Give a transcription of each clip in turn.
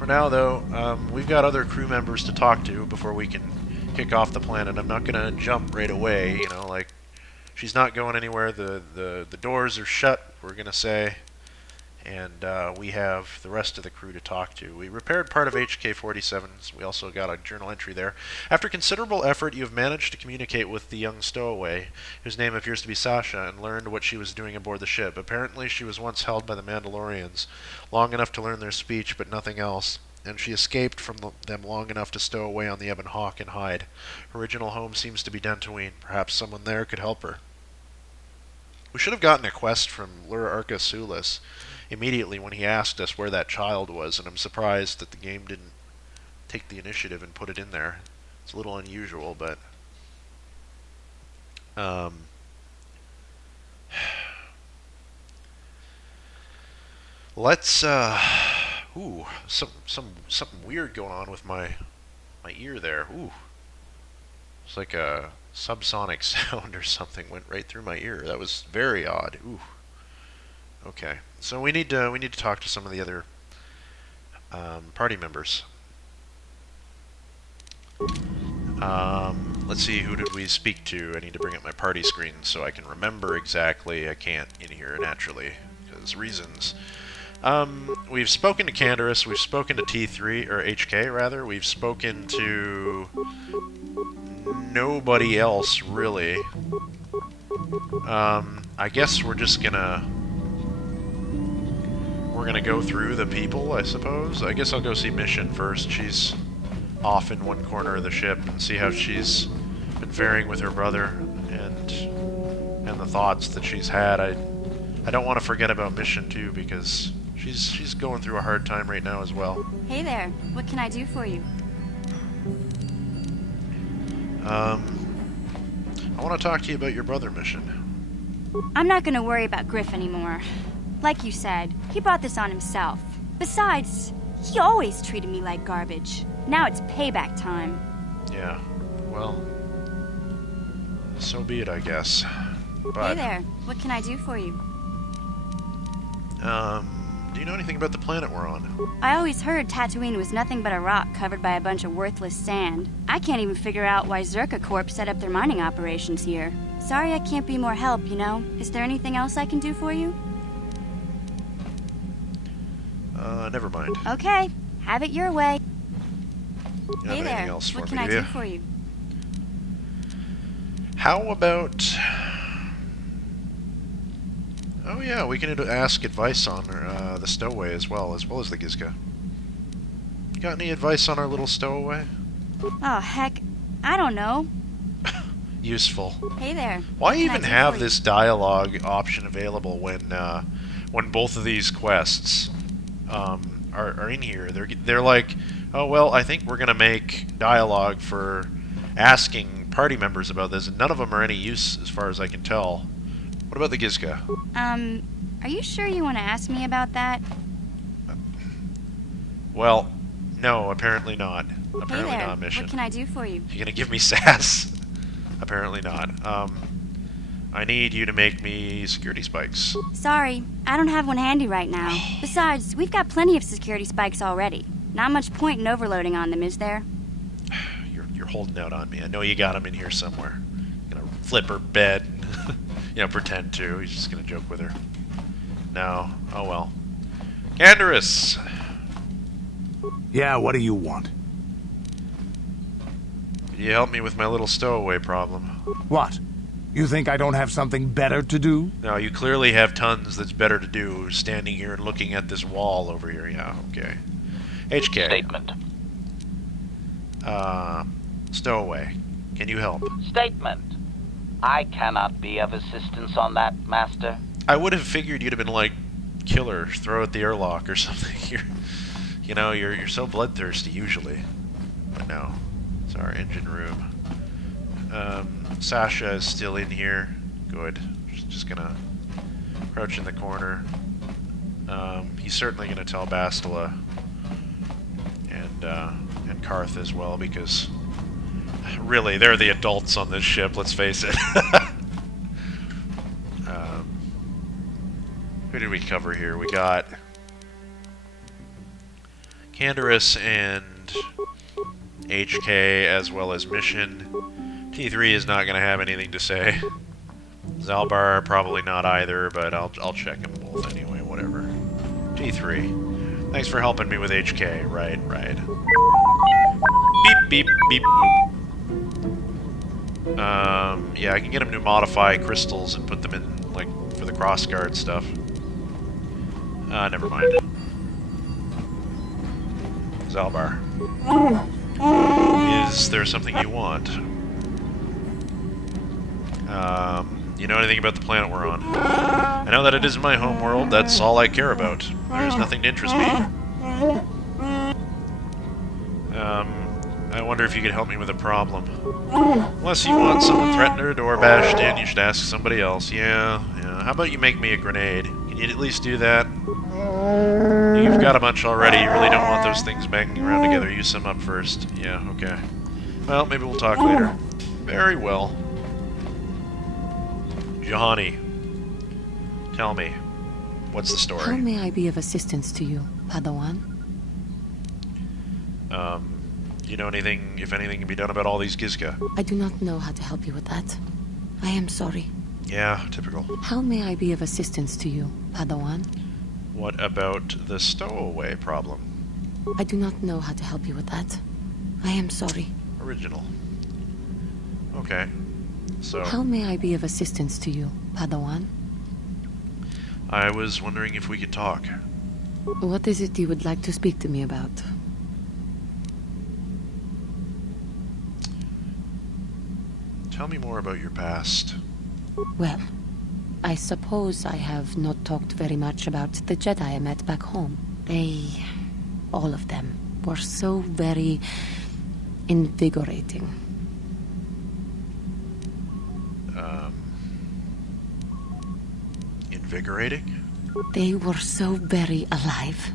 For now, though, we've got other crew members to talk to before we can kick off the planet. I'm not gonna jump right away, you know, like, she's not going anywhere, the doors are shut, we're gonna say, and we have the rest of the crew to talk to. We repaired part of HK-47's. We also got a journal entry there. After considerable effort, you have managed to communicate with the young stowaway, whose name appears to be Sasha, and learned what she was doing aboard the ship. Apparently, she was once held by the Mandalorians, long enough to learn their speech, but nothing else, and she escaped from them long enough to stow away on the Ebon Hawk and hide. Her original home seems to be Dantooine. Perhaps someone there could help her. We should have gotten a quest from Lur Arca Sulis immediately when he asked us where that child was, and I'm surprised that the game didn't take the initiative and put it in there. It's a little unusual, but let's ooh, something weird going on with my ear there. Ooh, it's like a subsonic sound or something went right through my ear. That was very odd. Ooh. Okay, so we need to talk to some of the other party members. Let's see, who did we speak to? I need to bring up my party screen so I can remember exactly. I can't in here naturally because reasons. We've spoken to Canderous. We've spoken to T3 or HK rather. We've spoken to nobody else really. I guess we're just gonna. We're gonna go through the people, I suppose. I guess I'll go see Mission first. She's off in one corner of the ship and see how she's been faring with her brother and the thoughts that she's had. I don't want to forget about Mission too because she's going through a hard time right now as well. Hey there, what can I do for you? I want to talk to you about your brother, Mission. I'm not gonna worry about Griff anymore. Like you said, he brought this on himself. Besides, he always treated me like garbage. Now it's payback time. Yeah, well, so be it, I guess. But, hey there, what can I do for you? do you know anything about the planet we're on? I always heard Tatooine was nothing but a rock covered by a bunch of worthless sand. I can't even figure out why Zerka Corp set up their mining operations here. Sorry I can't be more help, you know. Is there anything else I can do for you? Never mind. Okay, have it your way. You Hey have anything there, else for what can me, I do do you? for you? How about... Oh yeah, we can ask advice on the stowaway as well as the Gizka. Got any advice on our little stowaway? Oh, heck, I don't know. Useful. Hey there. Why what can I even do have for you? this dialogue option available when both of these quests are in here? They're like, oh well, I think we're gonna make dialogue for asking party members about this, and none of them are any use as far as I can tell. What about the Gizka? Are you sure you want to ask me about that? Well, no, apparently not. Hey Apparently there, not, Mission. what can I do for you? You gonna give me sass? Apparently not. I need you to make me security spikes. Sorry, I don't have one handy right now. Besides, we've got plenty of security spikes already. Not much point in overloading on them, is there? You're holding out on me. I know you got them in here somewhere. Gonna flip her bed and you know, pretend to. He's just gonna joke with her. No. Oh well. Canderous! Yeah, what do you want? Can you help me with my little stowaway problem? What? You think I don't have something better to do? No, you clearly have tons that's better to do standing here and looking at this wall over here. Yeah, okay. HK. Statement. Stowaway. Can you help? Statement. I cannot be of assistance on that, Master. I would have figured you'd have been like, kill her, throw out the airlock or something. You're so bloodthirsty usually. But no. It's our engine room. Sasha is still in here. Good. Just gonna crouch in the corner. He's certainly gonna tell Bastila and Carth as well, because really they're the adults on this ship. Let's face it. Who did we cover here? We got Canderous and HK as well as Mission. T3 is not going to have anything to say. Zalbar probably not either, but I'll check them both anyway, whatever. T3. Thanks for helping me with HK. Right. Beep, beep, beep, boop. Yeah, I can get him to modify crystals and put them in, like, for the crossguard stuff. Never mind. Zalbar. Is there something you want? You know anything about the planet we're on? I know that it isn't my home world, that's all I care about. There's nothing to interest me. I wonder if you could help me with a problem. Unless you want someone threatened or bashed in, you should ask somebody else. Yeah. How about you make me a grenade? Can you at least do that? You've got a bunch already, you really don't want those things banging around together. Use some up first. Yeah, okay. Well, maybe we'll talk later. Very well. Juhani, tell me, what's the story? How may I be of assistance to you, Padawan? Do you know anything, if anything can be done about all these Gizka? I do not know how to help you with that. I am sorry. Yeah, typical. How may I be of assistance to you, Padawan? What about the stowaway problem? I do not know how to help you with that. I am sorry. Original. Okay. So, How may I be of assistance to you, Padawan? I was wondering if we could talk. What is it you would like to speak to me about? Tell me more about your past. Well, I suppose I have not talked very much about the Jedi I met back home. They, all of them, were so very invigorating. Invigorating? They were so very alive,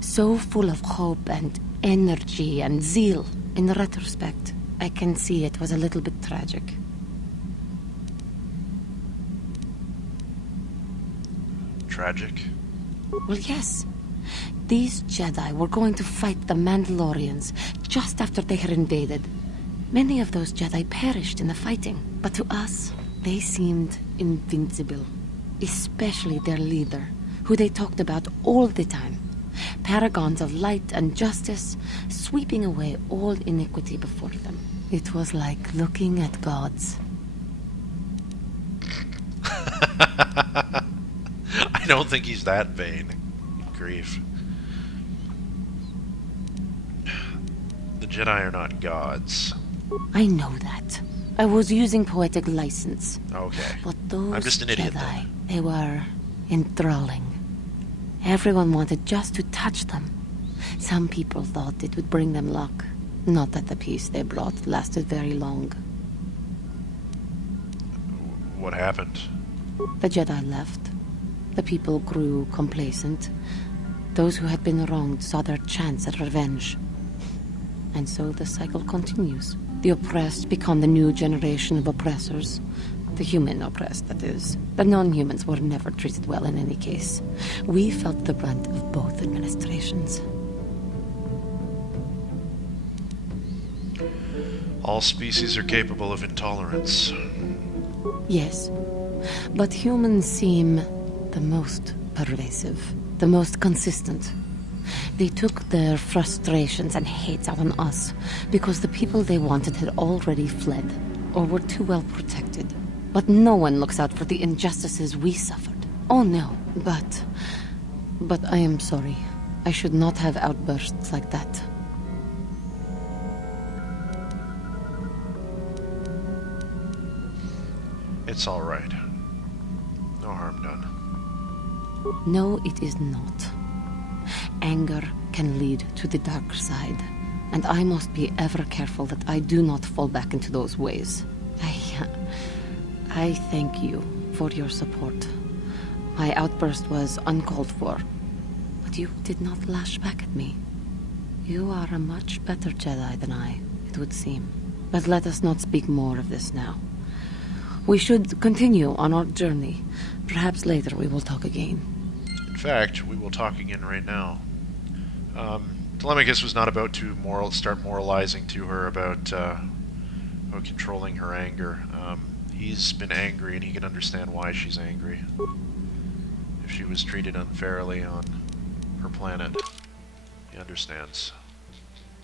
so full of hope and energy and zeal. In retrospect, I can see it was a little bit tragic. Tragic? Well, yes. These Jedi were going to fight the Mandalorians just after they had invaded. Many of those Jedi perished in the fighting, but to us, they seemed invincible. Especially their leader, who they talked about all the time. Paragons of light and justice, sweeping away all iniquity before them. It was like looking at gods. I don't think he's that vain. Grief. The Jedi are not gods. I know that. I was using poetic license. Okay. But those I'm just an idiot, Jedi, then. they were enthralling. Everyone wanted just to touch them. Some people thought it would bring them luck. Not that the peace they brought lasted very long. What happened? The Jedi left. The people grew complacent. Those who had been wronged saw their chance at revenge. And so the cycle continues. The oppressed become the new generation of oppressors. The human oppressed, that is. The non-humans were never treated well in any case. We felt the brunt of both administrations. All species are capable of intolerance. Yes, but humans seem the most pervasive, the most consistent. They took their frustrations and hates out on us because the people they wanted had already fled or were too well protected. But no one looks out for the injustices we suffered. Oh no, but I am sorry. I should not have outbursts like that. It's all right. No harm done. No, it is not. Anger can lead to the dark side, and I must be ever careful that I do not fall back into those ways. I thank you for your support. My outburst was uncalled for, but you did not lash back at me. You are a much better Jedi than I, it would seem. But let us not speak more of this now. We should continue on our journey. Perhaps later we will talk again. In fact, we will talk again right now. Telemachus was not about to start moralizing to her about controlling her anger. He's been angry, and he can understand why she's angry. If she was treated unfairly on her planet, he understands.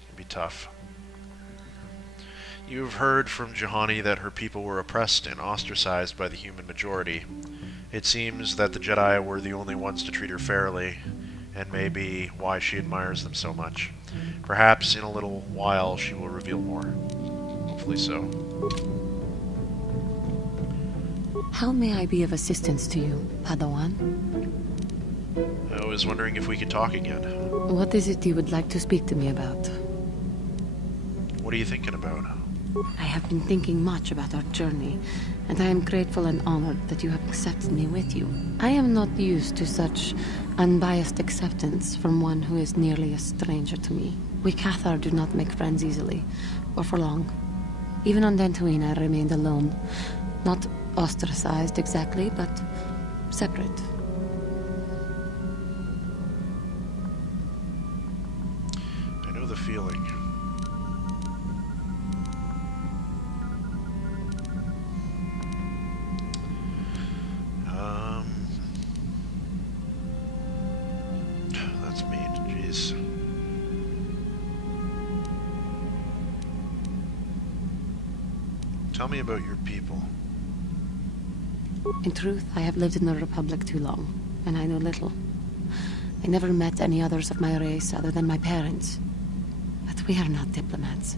It'd be tough. You've heard from Juhani that her people were oppressed and ostracized by the human majority. It seems that the Jedi were the only ones to treat her fairly, and may be why she admires them so much. Perhaps in a little while she will reveal more. Hopefully so. How may I be of assistance to you, Padawan? I was wondering if we could talk again. What is it you would like to speak to me about? What are you thinking about? I have been thinking much about our journey, and I am grateful and honored that you have accepted me with you. I am not used to such unbiased acceptance from one who is nearly a stranger to me. We KotOR do not make friends easily, or for long. Even on Dantooine I remained alone. Not ostracized exactly, but separate. I know the feeling. That's mean, jeez. Tell me about your people. In truth, I have lived in the Republic too long, and I know little. I never met any others of my race other than my parents. But we are not diplomats.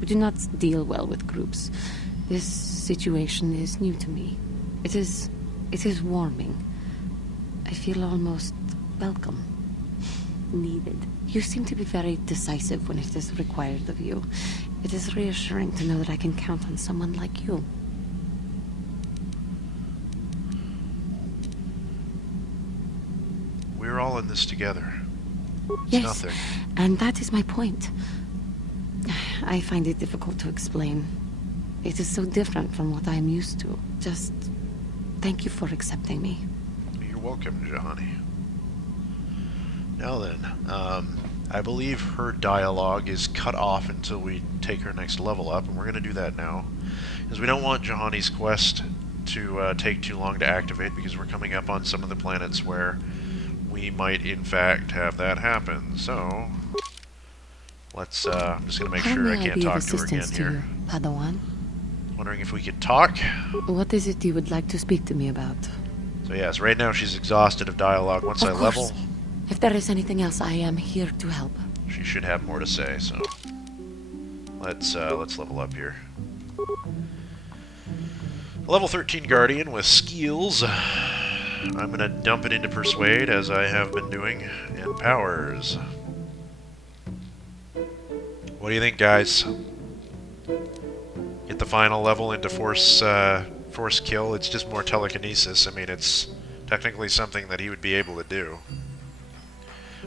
We do not deal well with groups. This situation is new to me. It is warming. I feel almost welcome. Needed. You seem to be very decisive when it is required of you. It is reassuring to know that I can count on someone like you. We're all in this together. It's Yes, nothing. and that is my point. I find it difficult to explain. It is so different from what I am used to. Just thank you for accepting me. You're welcome, Juhani. Now then, I believe her dialogue is cut off until we take her next level up, and we're going to do that now. Because we don't want Juhani's quest to take too long to activate, because we're coming up on some of the planets where we might, in fact, have that happen. So, let's, I'm just going to make sure I can't talk to her again here. You, Padawan? Wondering if we could talk? What is it you would like to speak to me about? So yes, right now she's exhausted of dialogue. Once I Of course. level, If there is anything else, I am here to help. she should have more to say, so let's level up here. Level 13 Guardian with skills. I'm gonna dump it into Persuade, as I have been doing, and powers. What do you think, guys? Get the final level into Force Kill. It's just more telekinesis. I mean, it's technically something that he would be able to do.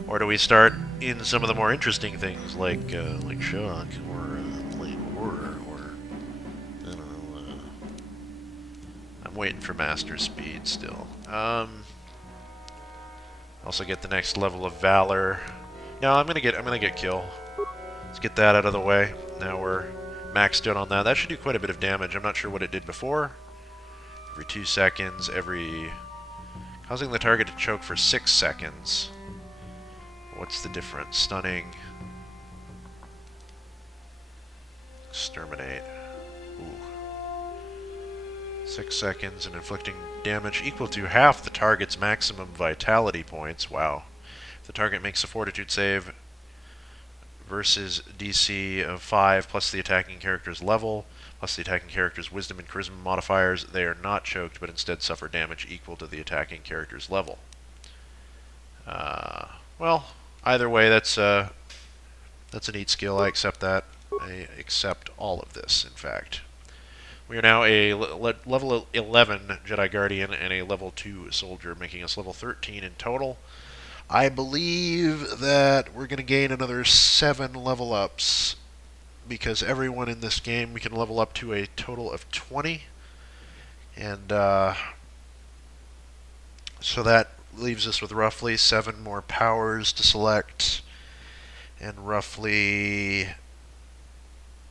Or do we start in some of the more interesting things, like shock, or like horror, or I don't know. I'm waiting for master speed still. Also get the next level of valor. No, I'm gonna get kill. Let's get that out of the way. Now we're maxed out on that. That should do quite a bit of damage. I'm not sure what it did before. Every 2 seconds, causing the target to choke for 6 seconds. What's the difference? Stunning. Exterminate. Ooh. 6 seconds and inflicting damage equal to half the target's maximum vitality points. Wow. If the target makes a fortitude save versus DC of 5 plus the attacking character's level, plus the attacking character's wisdom and charisma modifiers, they are not choked but instead suffer damage equal to the attacking character's level. Well, either way, that's a neat skill. I accept that. I accept all of this, in fact. We are now a level 11 Jedi Guardian and a level 2 soldier, making us level 13 in total. I believe that we're going to gain another 7 level ups, because everyone in this game we can level up to a total of 20. And so that leaves us with roughly 7 more powers to select. And roughly,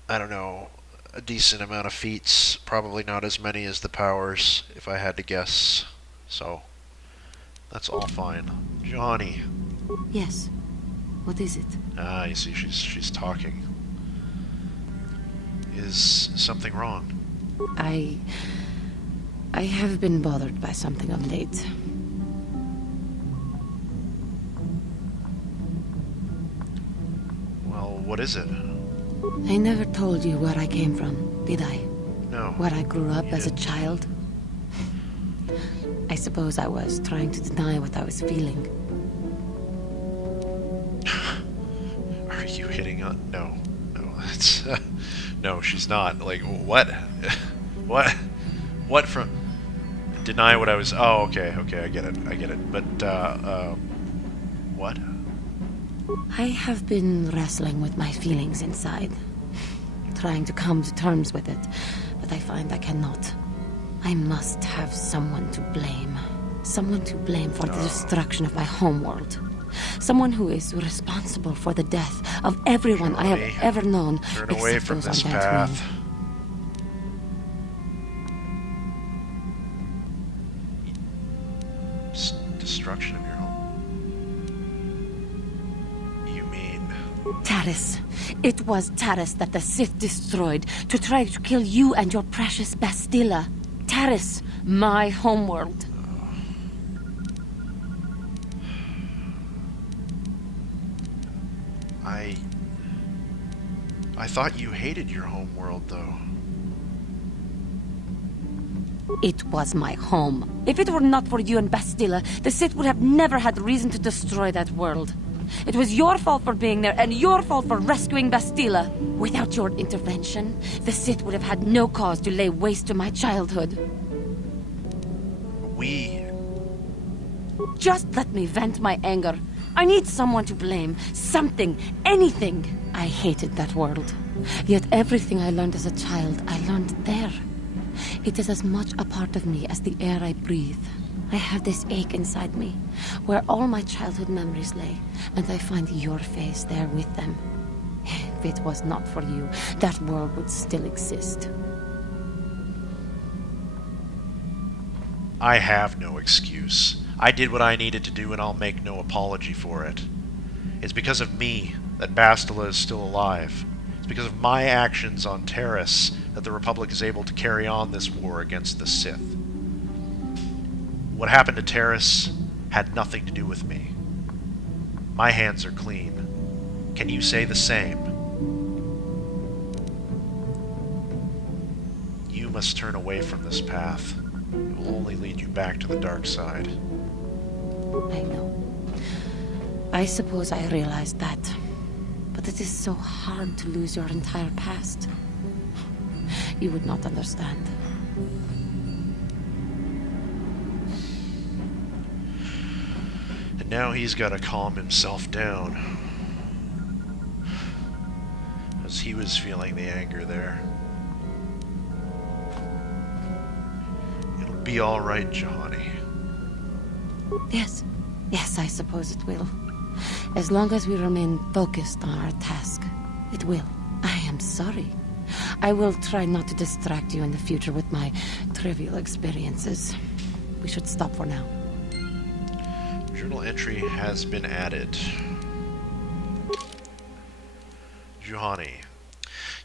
I don't know, a decent amount of feats. Probably not as many as the powers, if I had to guess. So, that's all fine. Juhani. Yes. What is it? Ah, you see, she's talking. Is something wrong? I have been bothered by something of late. Well, what is it? I never told you where I came from, did I? No. Where I grew up You as a didn't. child? I suppose I was trying to deny what I was feeling. Are you hitting on? No. No, that's... no, she's not. Like, what? What? What from... Deny what I was... Oh, okay, okay, I get it. But, what? I have been wrestling with my feelings inside, trying to come to terms with it, but I find I cannot. I must have someone to blame. Someone to blame for the destruction of my homeworld. Someone who is responsible for the death of everyone I Juhani, have ever known. Turn away except from those this on that path. wing. Destruction of your home? You mean... Taris. It was Taris that the Sith destroyed to try to kill you and your precious Bastila. Taris, my homeworld. I thought you hated your homeworld, though. It was my home. If it were not for you and Bastila, the Sith would have never had reason to destroy that world. It was your fault for being there, and your fault for rescuing Bastila. Without your intervention, the Sith would have had no cause to lay waste to my childhood. We... Just let me vent my anger. I need someone to blame. Something. Anything. I hated that world. Yet everything I learned as a child, I learned there. It is as much a part of me as the air I breathe. I have this ache inside me, where all my childhood memories lay, and I find your face there with them. If it was not for you, that world would still exist. I have no excuse. I did what I needed to do, and I'll make no apology for it. It's because of me that Bastila is still alive. It's because of my actions on Terrace that the Republic is able to carry on this war against the Sith. What happened to Terrace had nothing to do with me. My hands are clean. Can you say the same? You must turn away from this path. It will only lead you back to the dark side. I know. I suppose I realized that. But it is so hard to lose your entire past. You would not understand. And now he's got to calm himself down. As he was feeling the anger there. It'll be alright, Juhani. Yes. Yes, I suppose it will. As long as we remain focused on our task, it will. I am sorry. I will try not to distract you in the future with my trivial experiences. We should stop for now. Journal entry has been added. Juhani.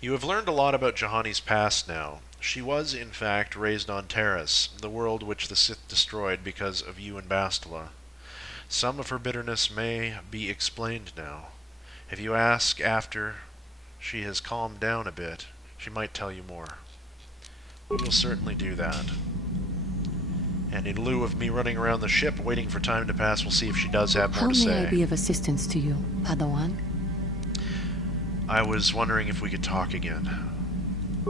You have learned a lot about Juhani's past now. She was, in fact, raised on Terrace, the world which the Sith destroyed because of you and Bastila. Some of her bitterness may be explained now. If you ask after she has calmed down a bit, she might tell you more. We will certainly do that. And in lieu of me running around the ship waiting for time to pass, we'll see if she does have more How to may I say. be of assistance to you, Padawan? I was wondering if we could talk again.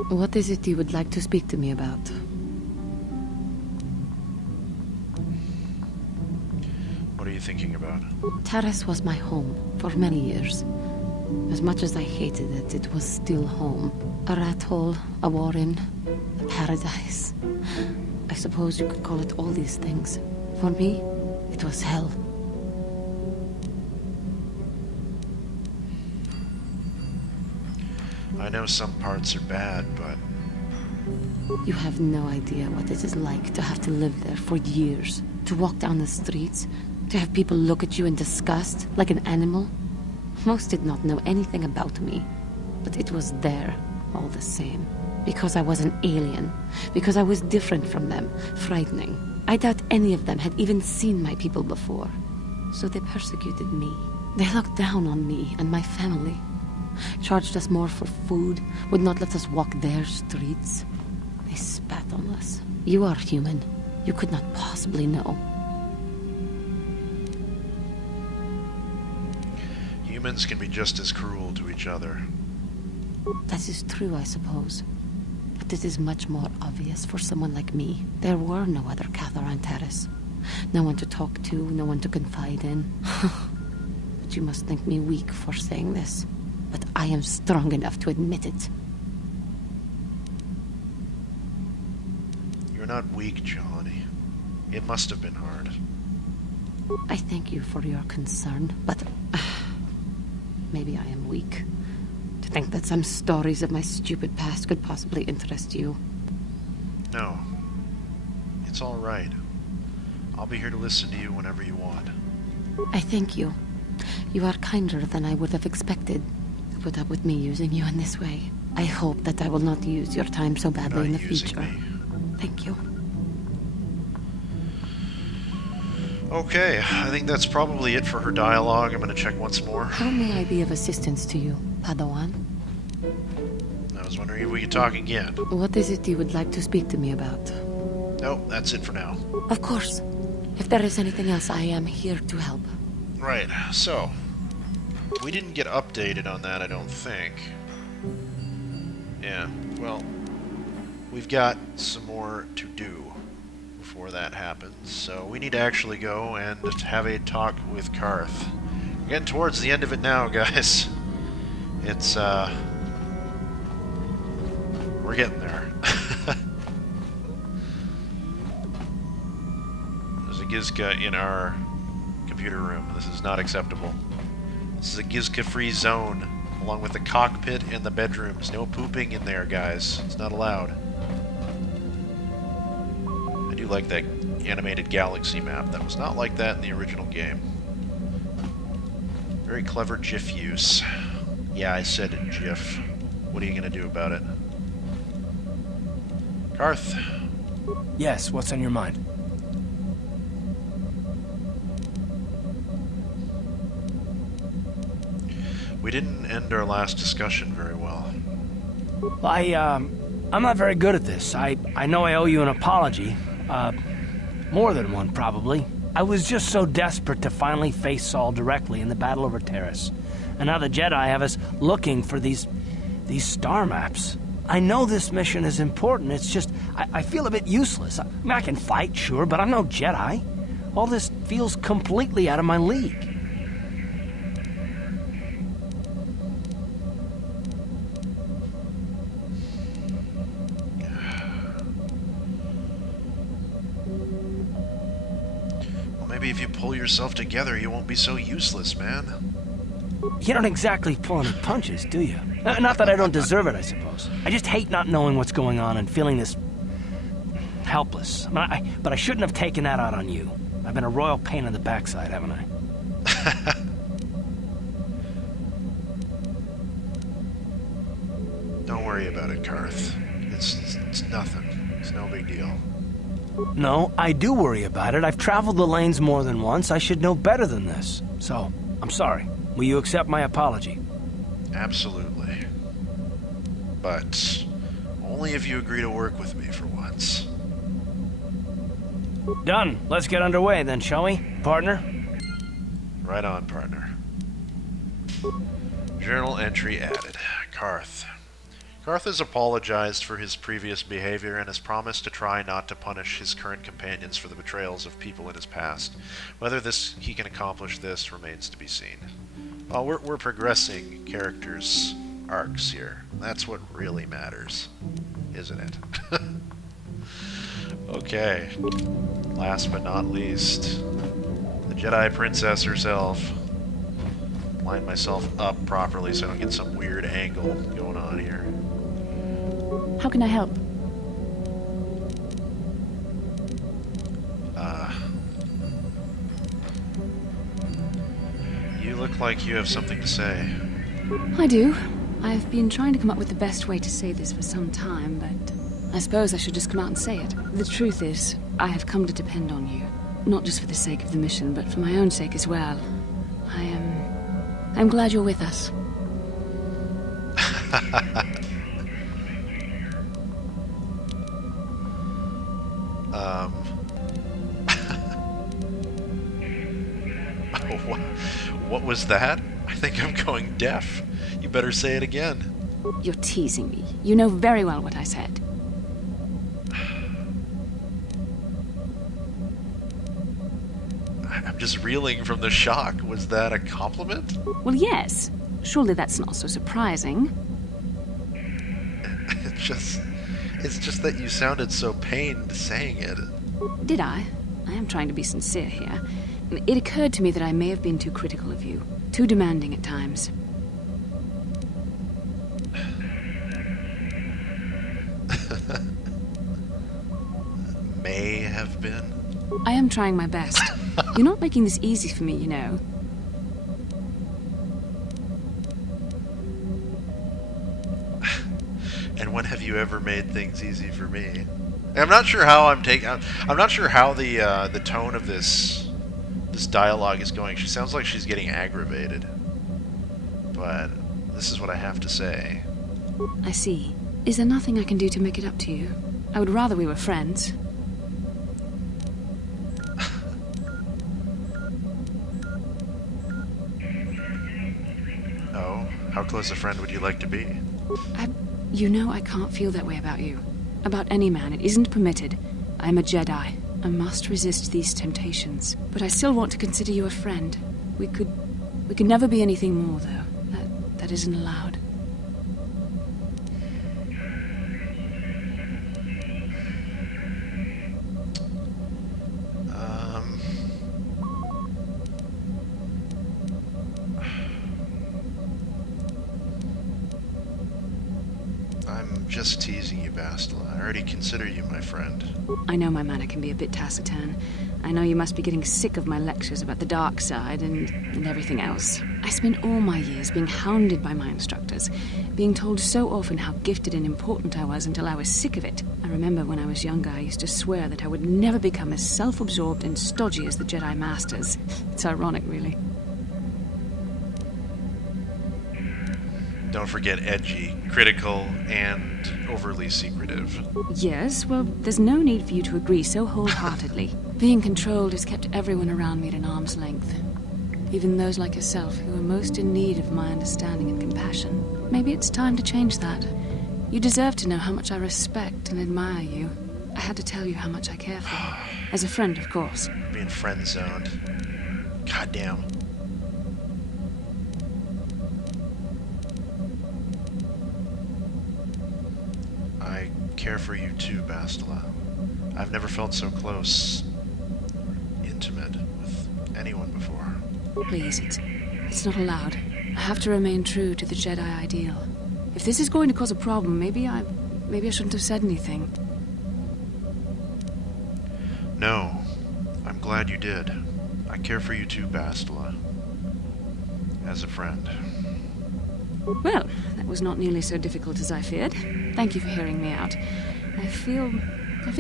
What is it you would like to speak to me about? What are you thinking about? Taris was my home for many years. As much as I hated it, it was still home. A rat hole, a warren, a paradise. I suppose you could call it all these things. For me, it was hell. I know some parts are bad, but You have no idea what it is like to have to live there for years. To walk down the streets, to have people look at you in disgust, like an animal. Most did not know anything about me, but it was there, all the same. Because I was an alien, because I was different from them, frightening. I doubt any of them had even seen my people before. So they persecuted me. They looked down on me and my family. Charged us more for food, would not let us walk their streets. They spat on us. You are human. You could not possibly know. humans can be just as cruel to each other. That is true, I suppose. But it is much more obvious for someone like me. There were no other KotOR on Terrace. No one to talk to, no one to confide in. But you must think me weak for saying this. But I am strong enough to admit it. You're not weak, Juhani. It must have been hard. I thank you for your concern, but maybe I am weak. To think that some stories of my stupid past could possibly interest you. No. It's all right. I'll be here to listen to you whenever you want. I thank you. You are kinder than I would have expected to put up with me using you in this way. I hope that I will not use your time so badly in the future. Me. Thank you. Okay, I think that's probably it for her dialogue. I'm going to check once more. How may I be of assistance to you, Padawan? I was wondering if we could talk again. What is it you would like to speak to me about? Nope, that's it for now. Of course. If there is anything else, I am here to help. Right, so we didn't get updated on that, I don't think. Yeah, well, we've got some more to do before that happens, so we need to actually go and have a talk with Carth. We're getting towards the end of it now, guys. It's, we're getting there. There's a Gizka in our computer room. This is not acceptable. This is a Gizka-free zone, along with the cockpit and the bedrooms. No pooping in there, guys. It's not allowed. I do like that animated galaxy map. That was not like that in the original game. Very clever GIF use. Yeah, I said GIF. What are you going to do about it? Carth. Yes, what's on your mind? We didn't end our last discussion very well. I'm not very good at this. I know I owe you an apology. More than one, probably. I was just so desperate to finally face Saul directly in the battle over Terrace. And now the Jedi have us looking for these star maps. I know this mission is important, it's just, I feel a bit useless. I mean, I can fight, sure, but I'm no Jedi. All this feels completely out of my league. Maybe if you pull yourself together, you won't be so useless, man. You don't exactly pull any punches, do you? Not that I don't deserve it, I suppose. I just hate not knowing what's going on and feeling this helpless. But I shouldn't have taken that out on you. I've been a royal pain in the backside, haven't I? Don't worry about it, Carth. It's nothing. It's no big deal. No, I do worry about it. I've traveled the lanes more than once. I should know better than this. So, I'm sorry. Will you accept my apology? Absolutely. But only if you agree to work with me for once. Done. Let's get underway then, shall we, partner? Right on, partner. Journal entry added. Carth. Carth has apologized for his previous behavior and has promised to try not to punish his current companions for the betrayals of people in his past. Whether he can accomplish this remains to be seen. Well, we're progressing characters' arcs here. That's what really matters, isn't it? Okay. Last but not least, the Jedi Princess herself. line myself up properly so I don't get some weird angle going on here. How can I help? You look like you have something to say. I do. I've been trying to come up with the best way to say this for some time, but I suppose I should just come out and say it. The truth is, I have come to depend on you. Not just for the sake of the mission, but for my own sake as well. I'm glad you're with us. What was that? I think I'm going deaf. You better say it again. You're teasing me. You know very well what I said. I'm just reeling from the shock. Was that a compliment? Well, yes. Surely that's not so surprising. It's just that you sounded so pained saying it. Did I? I am trying to be sincere here. It occurred to me that I may have been too critical of you. Too demanding at times. May have been? I am trying my best. You're not making this easy for me, you know. And when have you ever made things easy for me? I'm not sure how I'm not sure how the tone of this dialogue is going. She sounds like she's getting aggravated. But this is what I have to say. I see. Is there nothing I can do to make it up to you? I would rather we were friends. Oh, how close a friend would you like to be? You know I can't feel that way about you. About any man. It isn't permitted. I am a Jedi. I must resist these temptations. But I still want to consider you a friend. We could never be anything more, though. That isn't allowed. I'm just teasing you, Bastila. I already consider you my friend. I know my manner can be a bit taciturn. I know you must be getting sick of my lectures about the dark side and everything else. I spent all my years being hounded by my instructors, being told so often how gifted and important I was until I was sick of it. I remember when I was younger, I used to swear that I would never become as self-absorbed and stodgy as the Jedi Masters. It's ironic, really. Don't forget edgy, critical, and overly secretive. Yes, well, there's no need for you to agree so wholeheartedly. Being controlled has kept everyone around me at an arm's length. Even those like yourself who are most in need of my understanding and compassion. Maybe it's time to change that. You deserve to know how much I respect and admire you. I had to tell you how much I care for you. As a friend, of course. Being friend-zoned. Goddamn. I care for you too, Bastila. I've never felt so close, intimate with anyone before. Please, it's not allowed. I have to remain true to the Jedi ideal. If this is going to cause a problem, maybe I shouldn't have said anything. No, I'm glad you did. I care for you too, Bastila. As a friend. Well, that was not nearly so difficult as I feared. Thank you for hearing me out. I feel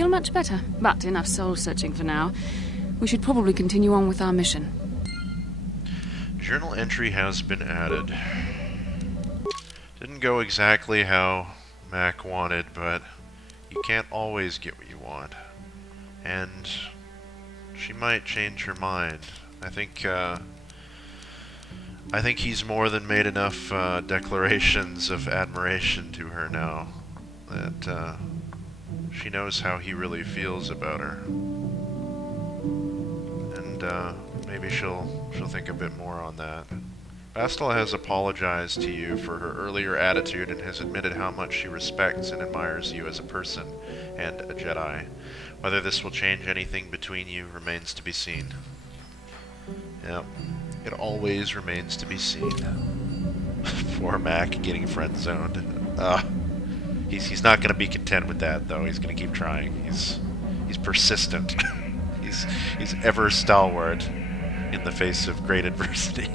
much better. But enough soul-searching for now. We should probably continue on with our mission. Journal entry has been added. Didn't go exactly how Mac wanted, but you can't always get what you want. And she might change her mind. I think he's more than made enough declarations of admiration to her now that she knows how he really feels about her, and maybe she'll think a bit more on that. Bastila has apologized to you for her earlier attitude and has admitted how much she respects and admires you as a person and a Jedi. Whether this will change anything between you remains to be seen. Yep. It always remains to be seen. Poor Mac getting friend-zoned. He's not going to be content with that, though. He's going to keep trying. He's persistent. he's ever stalwart in the face of great adversity.